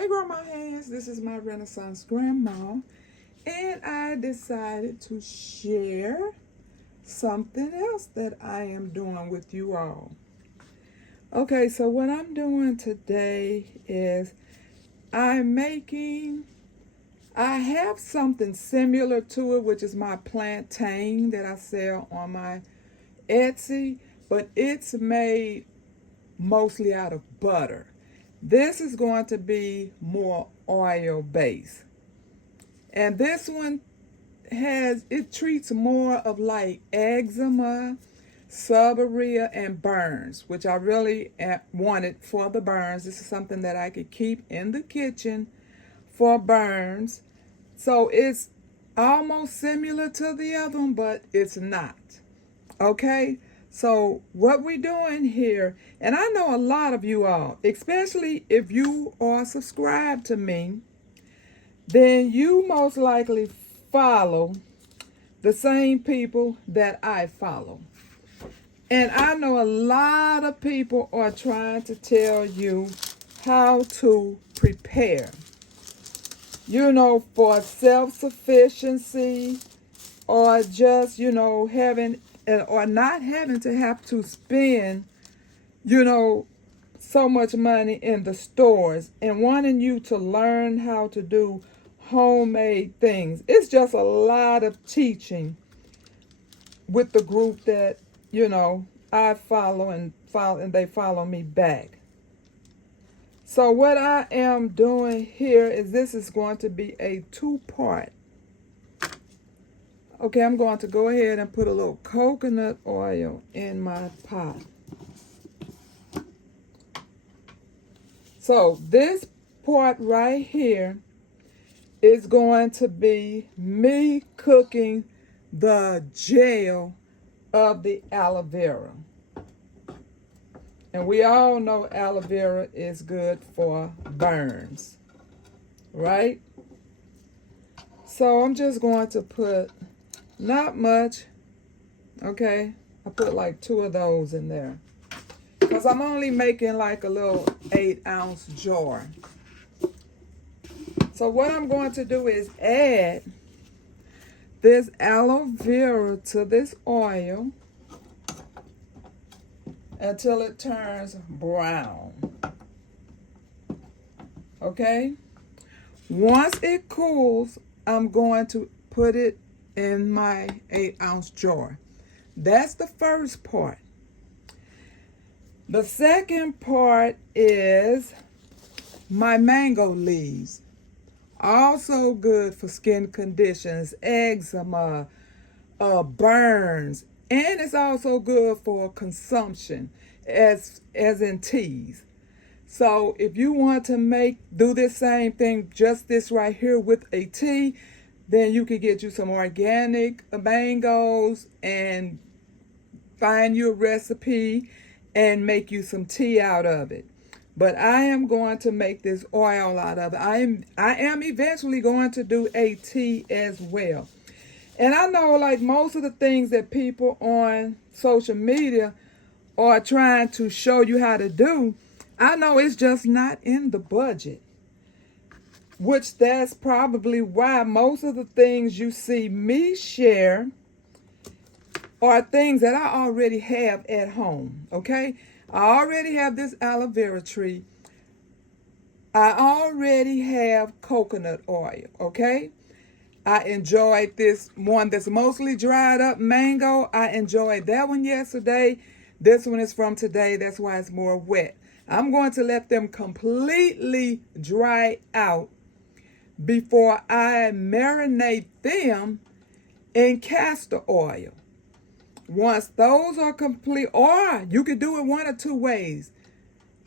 Hey Grandma Hands, this is my Renaissance Grandma, and I decided to share something else that I am doing with you all. Okay, so what I'm doing today is I'm making, I have something similar to it, which is my plantain that I sell on my Etsy, but it's made mostly out of butter. This is going to be more oil based. And this one it treats more of like eczema, seborrhea, and burns, which I really wanted for the burns. This is something that I could keep in the kitchen for burns. So it's almost similar to the other one, but it's not. Okay? So what we're doing here, and I know a lot of you all, especially if you are subscribed to me, then you most likely follow the same people that I follow. And I know a lot of people are trying to tell you how to prepare, for self-sufficiency, or just, having or not having to have to spend, so much money in the stores, and wanting you to learn how to do homemade things. It's just a lot of teaching with the group that, I follow and they follow me back. So what I am doing here is this is going to be a two-part. Okay, I'm going to go ahead and put a little coconut oil in my pot. So this part right here is going to be me cooking the gel of the aloe vera. And we all know aloe vera is good for burns, right? So I'm just going to put not much, okay? I put like 2 of those in there, because I'm only making like a little 8-ounce jar. So what I'm going to do is add this aloe vera to this oil until it turns brown. Okay? Once it cools, I'm going to put it in my 8-ounce jar. That's the first part. The second part is my mango leaves. Also good for skin conditions, eczema, burns, and it's also good for consumption as in teas. So if you want to do this same thing, just this right here with a tea, then you could get you some organic mangoes and find you a recipe and make you some tea out of it. But I am going to make this oil out of it. I am eventually going to do a tea as well. And I know, like most of the things that people on social media are trying to show you how to do, I know it's just not in the budget. Which that's probably why most of the things you see me share are things that I already have at home, okay? I already have this aloe vera tree. I already have coconut oil, okay? I enjoyed this one that's mostly dried up mango. I enjoyed that one yesterday. This one is from today. That's why it's more wet. I'm going to let them completely dry out before I marinate them in castor oil. Once those are complete, or you could do it one or two ways.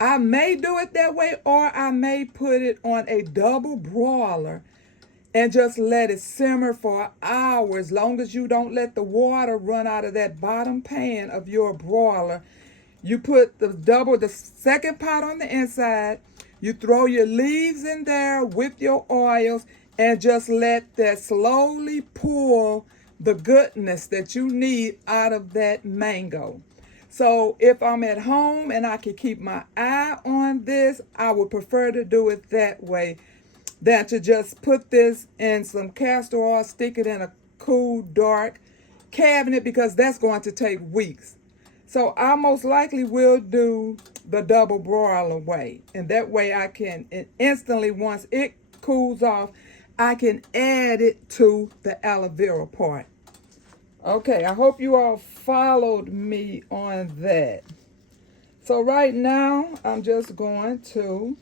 I may do it that way, or I may put it on a double broiler and just let it simmer for hours, as long as you don't let the water run out of that bottom pan of your broiler. You put the second pot on the inside, you throw your leaves in there with your oils, and just let that slowly pull the goodness that you need out of that mango. So if I'm at home and I can keep my eye on this, I would prefer to do it that way than to just put this in some castor oil, stick it in a cool, dark cabinet, because that's going to take weeks. So I most likely will do the double broiler way. And that way I can instantly, once it cools off, I can add it to the aloe vera part. Okay, I hope you all followed me on that. So right now, I'm just going to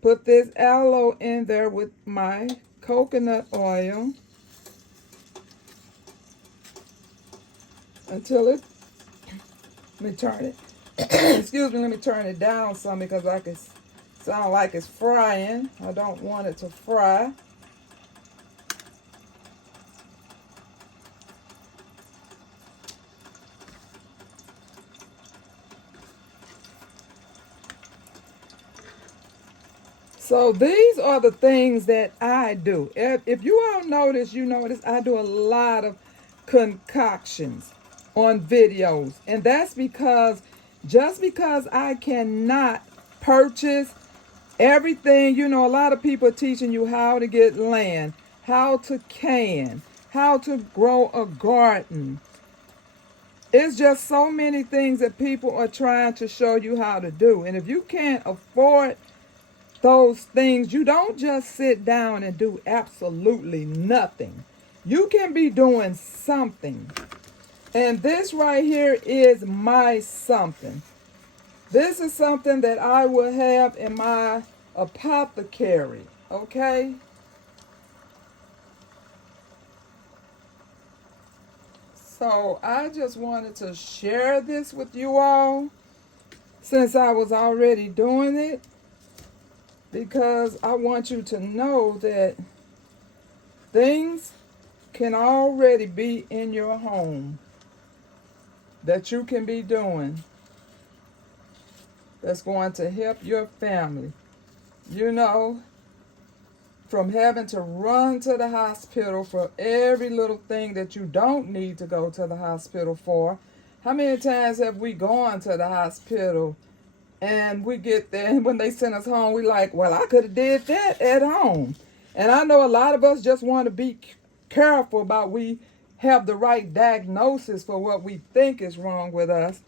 put this aloe in there with my coconut oil until it, let me turn it, excuse me, let me turn it down some because I can sound like it's frying. I don't want it to fry. So these are the things that I do. If you all notice, you notice I do a lot of concoctions on videos. And that's because just because I cannot purchase everything, you know, a lot of people are teaching you how to get land, how to can, how to grow a garden. It's just so many things that people are trying to show you how to do. And if you can't afford those things, you don't just sit down and do absolutely nothing. You can be doing something. And this right here is my something. This is something that I will have in my apothecary, okay? So I just wanted to share this with you all since I was already doing it, because I want you to know that things can already be in your home that you can be doing that's going to help your family. You know, from having to run to the hospital for every little thing that you don't need to go to the hospital for. How many times have we gone to the hospital and we get there, and when they send us home, we like, well, I could have did that at home. And I know a lot of us just want to be careful about we have the right diagnosis for what we think is wrong with us.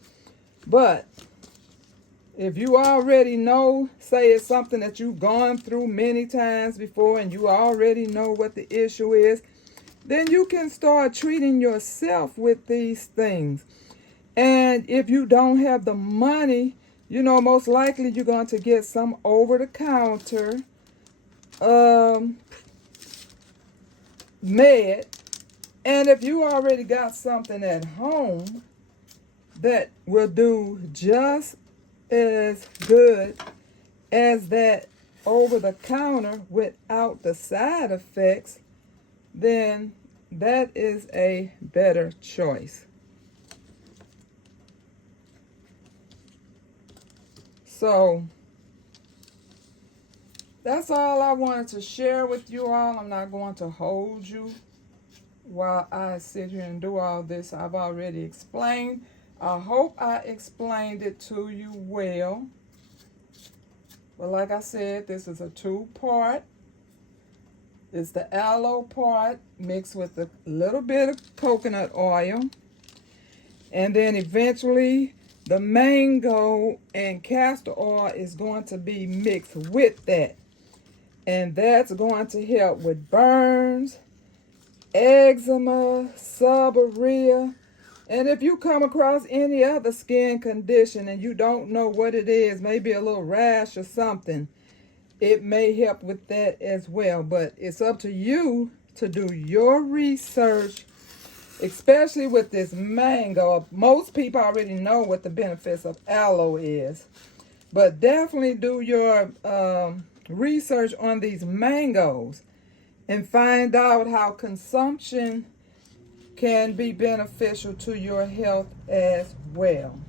But if you already know, say it's something that you've gone through many times before and you already know what the issue is, then you can start treating yourself with these things. And if you don't have the money, you know, most likely you're going to get some over-the-counter med. And if you already got something at home that will do just as good as that over-the-counter without the side effects, then that is a better choice. So that's all I wanted to share with you all. I'm not going to hold you while I sit here and do all this. I've already explained. I hope I explained it to you well. But like I said, this is a two-part. It's the aloe part mixed with a little bit of coconut oil. And then eventually the mango and castor oil is going to be mixed with that. And that's going to help with burns, eczema, seborrhea. And if you come across any other skin condition and you don't know what it is, maybe a little rash or something, it may help with that as well. But it's up to you to do your research, especially with this mango. Most people already know what the benefits of aloe is. But definitely do your research on these mangoes and find out how consumption can be beneficial to your health as well.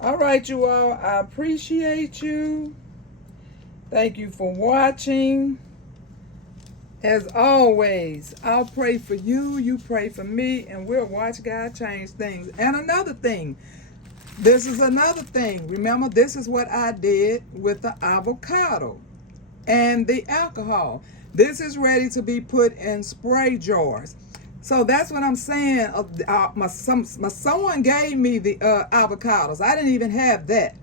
All right, you all, I appreciate you. Thank you for watching. As always, I'll pray for you, you pray for me, and we'll watch God change things. And another thing, this is another thing. Remember, this is what I did with the avocado and the alcohol. This is ready to be put in spray jars. So that's what I'm saying. Someone gave me the avocados. I didn't even have that.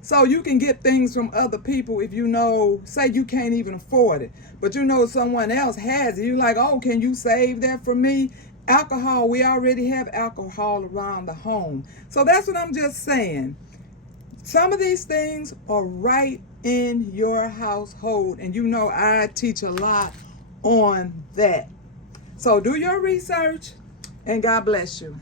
So you can get things from other people if you know, say you can't even afford it, but you know someone else has it. You're like, oh, can you save that for me? Alcohol, we already have alcohol around the home. So that's what I'm just saying. Some of these things are right in your household, and you know I teach a lot on that. So do your research, and God bless you.